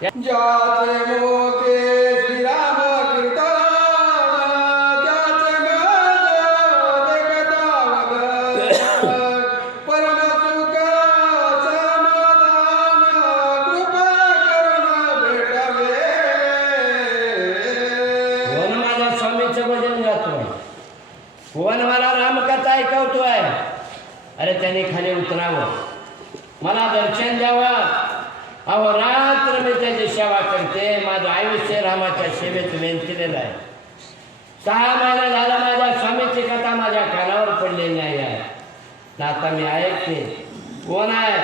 ज्याचे मोके श्रीराम कीर्तन त्याचे माझ देखतावग परम सुख समाधान कृपा करून भेटावे. कोण माझ्या स्वामीचं भजन गातोय, कोण मला रामकथा ऐकवतोय. अरे त्याने खाली उतरावं, मला दर्शन द्यावं. अहो रात्र मी त्याची सेवा करते, माझं आयुष्य रामाच्या सेवेत वेंचलेलं आहे. 6 महिने झाला माझ्या स्वामीची कथा माझ्या कानावर पडलेली नाही आहे. आता मी ऐकते. कोण आहे?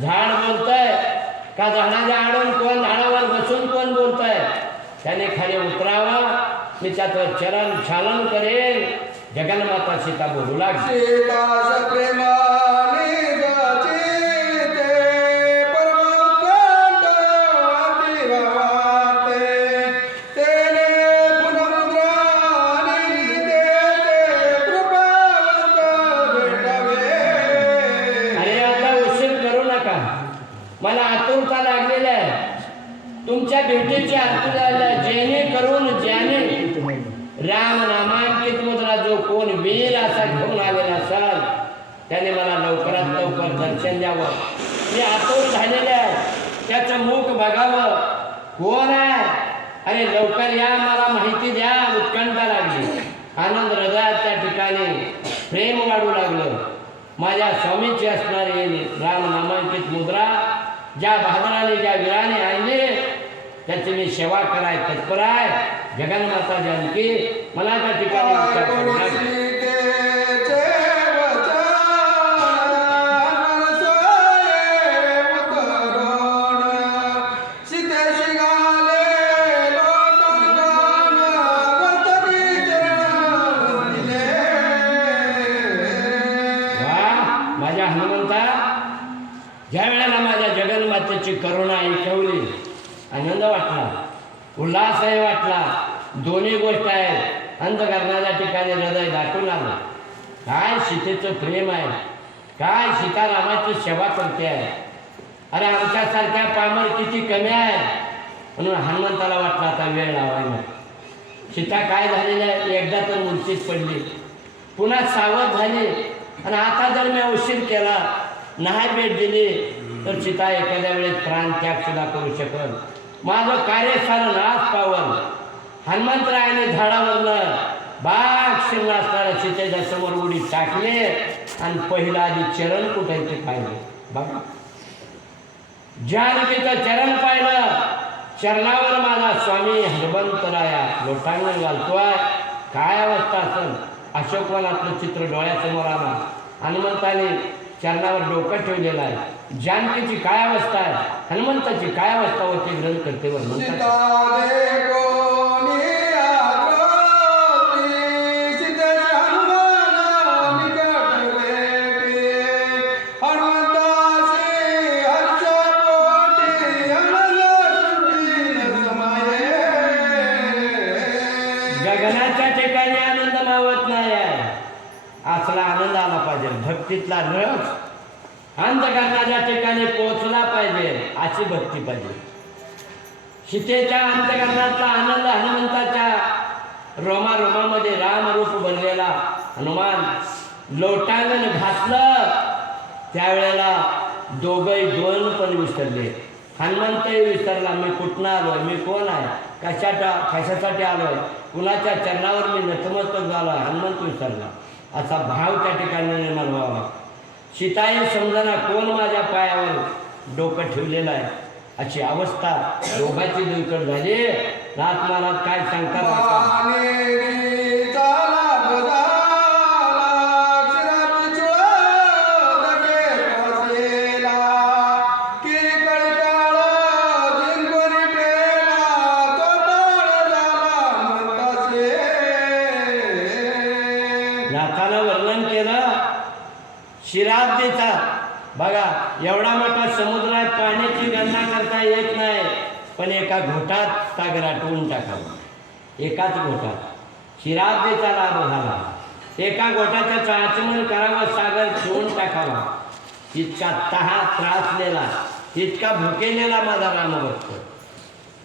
झाड बोलतंय का झाडाच्या आडून कोण झाडावर बसून कोण बोलतंय? त्याने खाली उतरावं, मी त्याचं चरण छालन करेन. जगन्माता सीता बोलू लागली. सीतास प्रेमाने जाचिते परमोत्कंठ अतिभावाते तेने पुनमुद्राने देते कृपावंत भेटावे. अरे आता उशीर करू नका, मला आतुरता लागलेली आहे. तुमच्या भेटीची आतुरता आहे. जेणेकरून ज्याने राम नामांकित मुद्रा जो कोण वीर असा घेऊन आलेला असाल त्याने मला लवकरात लवकर दर्शन द्यावं. मी आतुर झालेले आहे, त्याचं मुख बघावं. कोण आहे? अरे लवकर या, मला माहिती द्या. उत्कंठा लागली, आनंद हृदयात त्या ठिकाणी प्रेम वाढू लागलं. माझ्या स्वामीची असणारी राम नामांकित मुद्रा ज्या बहादराने ज्या वीराने आणली त्याची मी सेवा कराय तत्पर आहे. जगन्माता जानकी मला त्या ठिकाणी उपचार करणार. माझ्या हनुमंता, ज्या वेळेला माझ्या जगन्मातेची करुणा ऐकवली, आनंद वाटला, उल्हासही वाटला. दोन्ही गोष्ट आहेत. अंधकरणाच्या ठिकाणी हृदय दाखवून आलं. काय सीतेचं प्रेम आहे, काय सीतारामाची सेवा करते आहे. अरे आमच्यासारख्या पामर किती कमी आहे. म्हणून हनुमंताला वाटलं आता वेळ लावायला. सीता काय झालेलं आहे, एकदा तर मूर्छित पडली, पुन्हा सावध झाली. आणि आता जर मी उशीर केला, नाही भेट दिली तर सीता एखाद्या वेळेस प्राण त्याग सुद्धा करू शकत. माझं कार्य सारं नाश पावल. हनुमंतरायाने झाडावरनं बाग शिरला असणाऱ्या सीतेच्या समोर उडी टाकले आणि पहिला आधी चरण कुठे ते पाहिले. बघा, जानकीचं चरण पाहिलं. चरणावर माझा स्वामी हनुमंतराया लोटांगण घालतोय. काय अवस्था असेल. अशोकवनातलं चित्र डोळ्यासमोर आला. हनुमंताने चरणावर डोकं ठेवलेलं आहे. जानकीची काय अवस्था आहे, हनुमंताची काय अवस्था होती, ग्रंथ करते वर्णन. गगनाच्या ठिकाणी आनंद मावत नाही आहे. असला आनंद आला पाहिजे. भक्तीतला रस अंतकरणाच्या ठिकाणी पोहोचला पाहिजे, अशी भक्ती पाहिजे. सीतेच्या अंतकरणातला आनंद हनुमंताच्या रोमारोमामध्ये रामरूप बनलेला हनुमान लोटांगण घातलं. त्यावेळेला दोघंही दोन पण विसरले. हनुमंतही विसरला, मी कुठनं आलोय, मी कोण आहे, कशासाठी आलोय, कुणाच्या चरणावर मी नतमस्तक झालो. हनुमंत विसरला. असा भाव त्या ठिकाणी निर्माण व्हावा. सीताही समजना कोण माझ्या पायावर डोकं ठेवलेलं आहे, अशी अवस्था दोघांची दुर्कट झाली. नाथ महाराज काय सांगतात. नाथानं वर्णन केलं शिराब्दीचा. बघा, एवढा मोठा समुद्र आहे, पाण्याची गणना करता येत नाही, पण एका घोटात सागर आटवून टाकावा. एकाच घोटात शिराब्दीचा लाभ झाला. एका घोटाचं आचमन करावं, सागर ठेवून टाकावा. इतका त्रासलेला, इतका भुकेलेला माझा रामभक्त.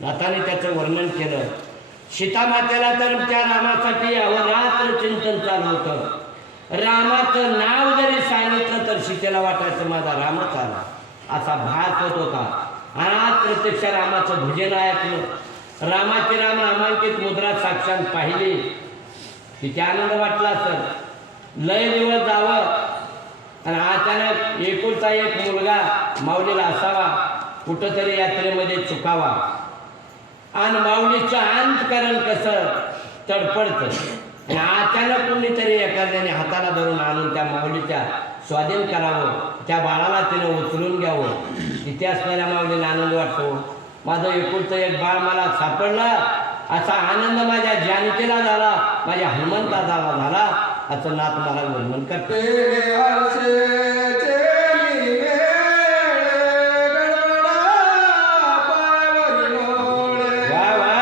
नाथाने त्याचं वर्णन केलं. सीतामातेला तर त्या रामासाठी अहोरात्र चिंतन चालू होतं. रामाचं नाव जरी सांगितलं तर सीतेला वाटायचं माझा रामच आला, असा भास होत होता. आणि आज प्रत्यक्ष रामाचं भजन ऐकलं, रामाची राम नामांकित मुद्रा साक्षात पाहिली, किती आनंद वाटला असेल. लय दिवस जावं आणि अचानक एकुलता एक मुलगा माऊलीला असावा, कुठंतरी यात्रेमध्ये चुकावा. आणि माऊलीचं अंतकरण कसं तडपडतं. आणि अचानक कोणीतरी एखाद्याने हाताला धरून आणून त्या माऊलीच्या स्वाधीन करावं, त्या बाळाला तिनं उचलून घ्यावं. तिथे असणाऱ्या माऊलीला आनंद वाटतो. माझं एकुलतं एक बाळ मला सापडलं, असा आनंद माझ्या जानकीला झाला, माझ्या हनुमंताला झाला, असं नाथ मला वर्णन करतो. तेरे हर्षेचे निमेळे गडबडा पावली मोळे. वा वा,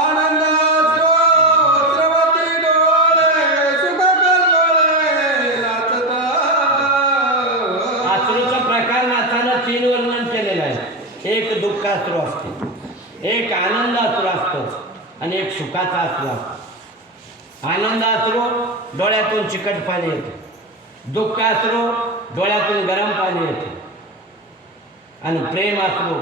आनंदात स्रवती डोळे सुख कल्लोळे नाचता. अश्रूचा प्रकार नाथानं 3 वर्णन केलेलं आहे. एक दुःखाश्रू असतो, एक आनंदाश्रू असतो आणि एक सुखाचा अश्रू असतो. आनंदाश्रू डोळ्यातून चिकट पाणी येतं, दुःखाश्रू डोळ्यातून गरम पाणी येतं, आणि प्रेम अश्रू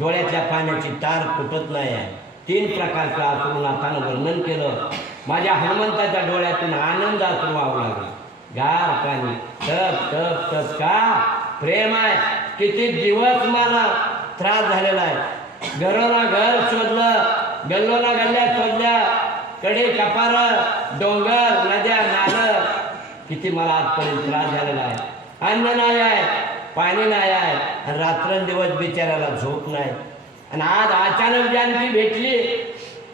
डोळ्यातल्या पाण्याची तार तुटत नाही आहे. 3 प्रकारचं अश्रू नाथानं वर्णन केलं. माझ्या हनुमंताच्या डोळ्यातून आनंद अश्रू वाहू लागले, गार पाणी, टप टप टप. का प्रेम आहे. किती दिवस मला त्रास झालेला आहे. घरोना घर शोधलं, गल्लोना गल्ल्या शोधल्या, कडे कपार, डोंगर, नद्या, नालं, किती मला आजपर्यंत त्रास झालेला आहे. अन्न नाही आहे, पाणी नाही आहे, आणि रात्रंदिवस बिचाराला झोप नाही. आणि आज अचानक जानकी भेटली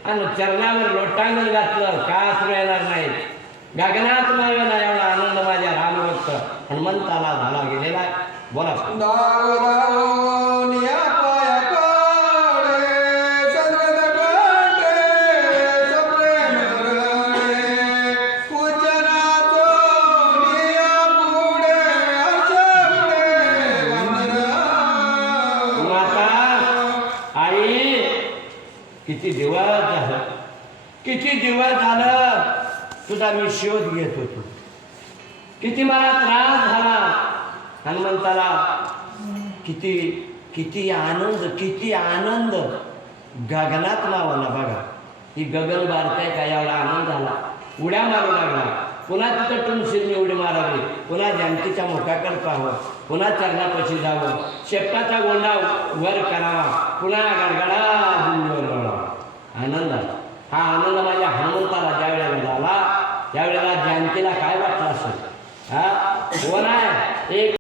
आणि चरणावर लोटांगण घातलं, का अश्रू येणार नाही. गगनात मावेना एवढा आनंद माझ्या रामभक्त हनुमंताला झाला गेलेला आहे. बोला. दाव दाव निया पाया पाडे सर्वद कांडे सप्रेम रणे. पूजनाचो निया पुढे अशे वंदना. माता, आई, किती दिवस झालं, किती दिवस झालं तुझा मी शोध घेत होतो. किती मला त्रास झाला. हनुमंताला किती किती आनंद, किती आनंद गगनात मावला. बघा, ही गगन बारकाय का एवढा आनंद झाला. उड्या मारू लागला. पुन्हा तिथं टुमशिरने उडी मारावी, पुन्हा जानकीच्या मुखाकडे पाहावं, पुन्हा चरणापाशी जावं, शेपटाचा गोंडा वर करावा, पुन्हा गडगडा झुंजवर लावावा. आनंद आला. हा आनंद माझ्या हनुमंताला ज्या वेळेला झाला, त्यावेळेला जानकीला काय वाटलं असेल. हा कोण आहे. एक